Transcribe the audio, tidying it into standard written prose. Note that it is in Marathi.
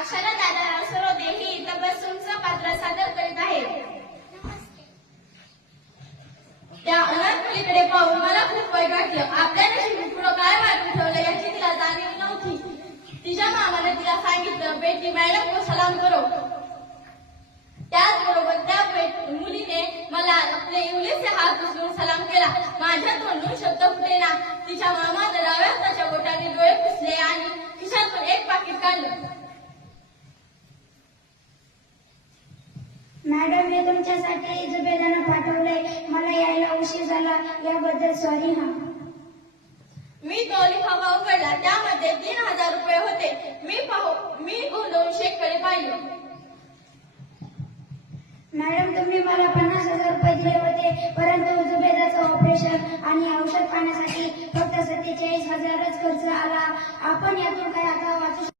अक्षरा दादा सरोदे ही तबस्सुमचं पात्र सादर करीत आहेत. त्या अनाथ मुलीकडे पाहून मला खूप वाईट वाटलं. आपल्या नशिबी पुढं काय वाटून ठेवलं याची तिला जाणीव नव्हती. तिच्या मामाने तिला सांगितलं, बेटी मॅडम को सलाम करो. त्याचबरोबर त्या मुलीने मला आपले इंग्लिशचे हात उचलून सलाम केला. माझ्या तोंडून शब्द फुटेना. तिच्या मामाने डाव्या हाताच्या बोटाने डोळे पुसले आणि खिशातून एक पाकिट काढलं. मॅडम, मी तुमच्यासाठी जुबेदानं पाठवलंय. मला यायला उशीर झाला याबद्दल सॉरी. हा, मी तो लिफाफा उघडला. त्यामध्ये 3000 रुपये होते. मी गोंधळून शेखकडे पाहिलं. मॅडम, तुम्ही मला 50,000 रुपये दिले होते, परंतु जुबेदाचं ऑपरेशन आणि औषध पाण्यासाठी फक्त 47,000च खर्च आला. आपण यातून काय आता वाचू